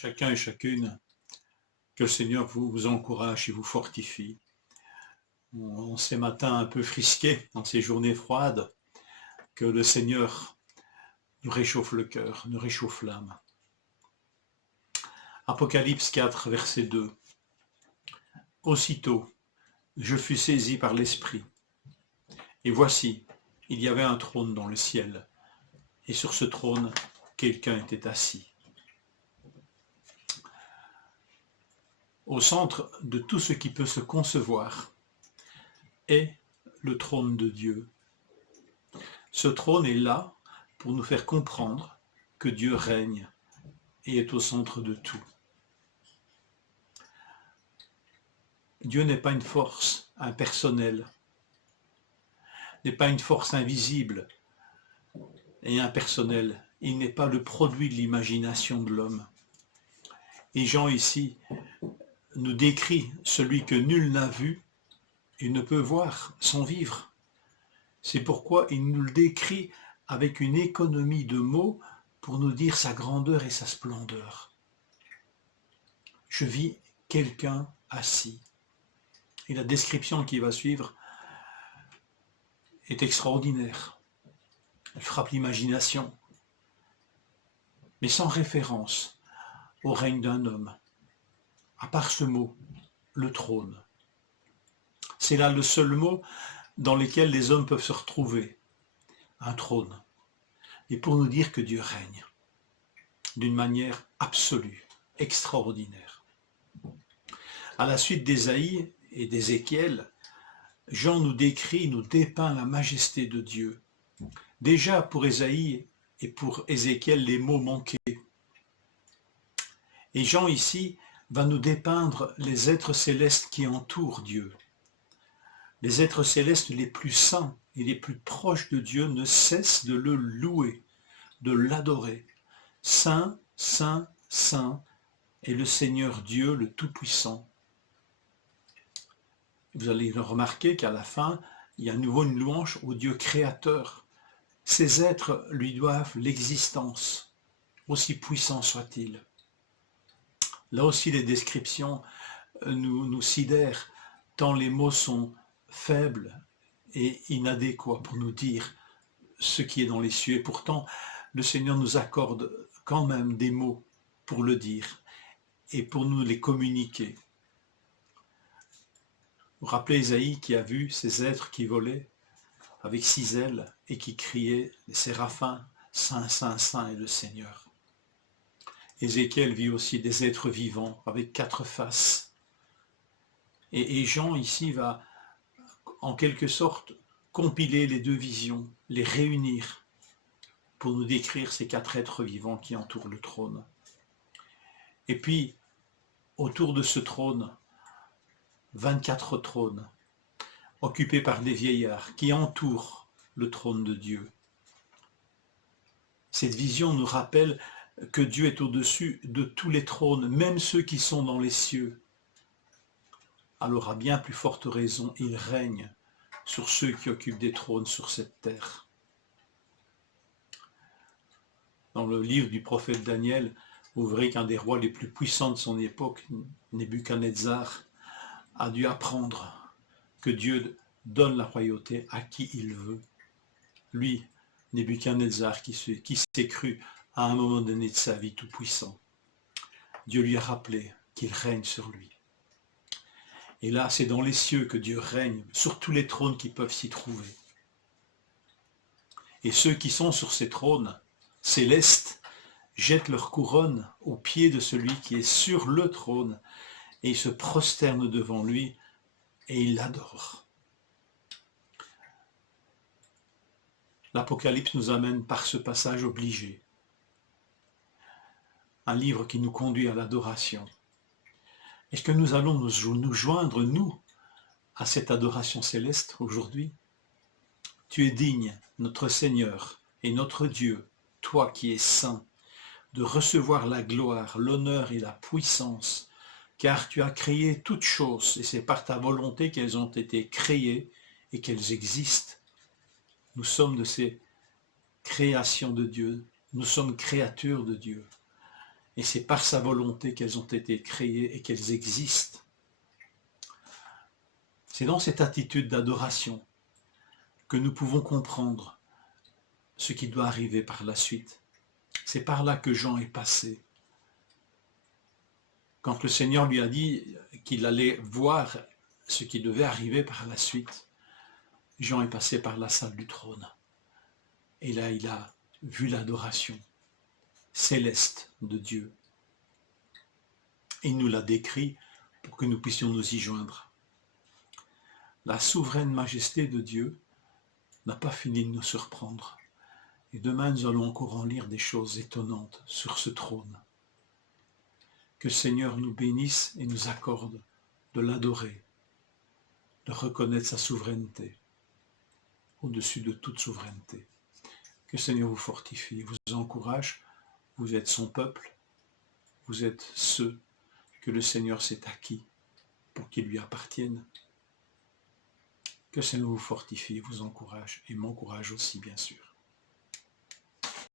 Chacun et chacune, que le Seigneur vous encourage et vous fortifie. Ces matins un peu frisqués, dans ces journées froides, que le Seigneur nous réchauffe le cœur, nous réchauffe l'âme. Apocalypse 4, verset 2. Aussitôt, je fus saisi par l'Esprit, et voici, il y avait un trône dans le ciel, et sur ce trône, quelqu'un était assis. Au centre de tout ce qui peut se concevoir est le trône de Dieu. Ce trône est là pour nous faire comprendre que Dieu règne et est au centre de tout. Dieu n'est pas une force impersonnelle, n'est pas une force invisible et impersonnelle. Il n'est pas le produit de l'imagination de l'homme. Et Jean ici nous décrit celui que nul n'a vu et ne peut voir sans vivre. C'est pourquoi il nous le décrit avec une économie de mots pour nous dire sa grandeur et sa splendeur. Je vis quelqu'un assis. Et la description qui va suivre est extraordinaire. Elle frappe l'imagination, mais sans référence au règne d'un homme, à part ce mot, le trône. C'est là le seul mot dans lequel les hommes peuvent se retrouver, un trône, et pour nous dire que Dieu règne d'une manière absolue, extraordinaire. À la suite d'Ésaïe et d'Ézéchiel, Jean nous décrit, nous dépeint la majesté de Dieu. Déjà pour Ésaïe et pour Ézéchiel, les mots manquaient. Et Jean ici va nous dépeindre les êtres célestes qui entourent Dieu. Les êtres célestes les plus saints et les plus proches de Dieu ne cessent de le louer, de l'adorer. Saint, saint, saint est le Seigneur Dieu, le Tout-Puissant. Vous allez le remarquer qu'à la fin, il y a à nouveau une louange au Dieu créateur. Ces êtres lui doivent l'existence, aussi puissant soit-il. Là aussi, les descriptions nous sidèrent, tant les mots sont faibles et inadéquats pour nous dire ce qui est dans les cieux. Et pourtant, le Seigneur nous accorde quand même des mots pour le dire et pour nous les communiquer. Vous vous rappelez Ésaïe qui a vu ces êtres qui volaient avec 6 ailes et qui criaient, les séraphins, Saint, Saint, Saint est le Seigneur. Ézéchiel vit aussi des êtres vivants avec 4 faces. Et Jean ici va en quelque sorte compiler les 2 visions, les réunir pour nous décrire ces 4 êtres vivants qui entourent le trône. Et puis, autour de ce trône, 24 trônes, occupés par des vieillards qui entourent le trône de Dieu. Cette vision nous rappelle que Dieu est au-dessus de tous les trônes, même ceux qui sont dans les cieux. Alors à bien plus forte raison, il règne sur ceux qui occupent des trônes sur cette terre. Dans le livre du prophète Daniel, vous verrez qu'un des rois les plus puissants de son époque, Nebuchadnezzar, a dû apprendre que Dieu donne la royauté à qui il veut. Lui, Nebuchadnezzar, qui s'est cru à un moment donné de sa vie tout puissant. Dieu lui a rappelé qu'il règne sur lui. Et là, c'est dans les cieux que Dieu règne sur tous les trônes qui peuvent s'y trouver. Et ceux qui sont sur ces trônes célestes jettent leur couronne aux pieds de celui qui est sur le trône et ils se prosternent devant lui et ils l'adorent. L'Apocalypse nous amène par ce passage obligé. Un livre qui nous conduit à l'adoration. Est-ce que nous allons nous joindre, nous, à cette adoration céleste aujourd'hui? Tu es digne, notre Seigneur et notre Dieu, toi qui es saint, de recevoir la gloire, l'honneur et la puissance, car tu as créé toutes choses et c'est par ta volonté qu'elles ont été créées et qu'elles existent. Nous sommes de ces créations de Dieu, nous sommes créatures de Dieu. Et c'est par sa volonté qu'elles ont été créées et qu'elles existent. C'est dans cette attitude d'adoration que nous pouvons comprendre ce qui doit arriver par la suite. C'est par là que Jean est passé. Quand le Seigneur lui a dit qu'il allait voir ce qui devait arriver par la suite, Jean est passé par la salle du trône. Et là, il a vu l'adoration céleste de Dieu. Et il nous l'a décrit pour que nous puissions nous y joindre. La souveraine majesté de Dieu n'a pas fini de nous surprendre. Et demain, nous allons encore en lire des choses étonnantes sur ce trône. Que le Seigneur nous bénisse et nous accorde de l'adorer, de reconnaître sa souveraineté au-dessus de toute souveraineté. Que le Seigneur vous fortifie, vous encourage. Vous êtes son peuple, vous êtes ceux que le Seigneur s'est acquis pour qu'ils lui appartiennent. Que le Seigneur vous fortifie, vous encourage et m'encourage aussi, bien sûr.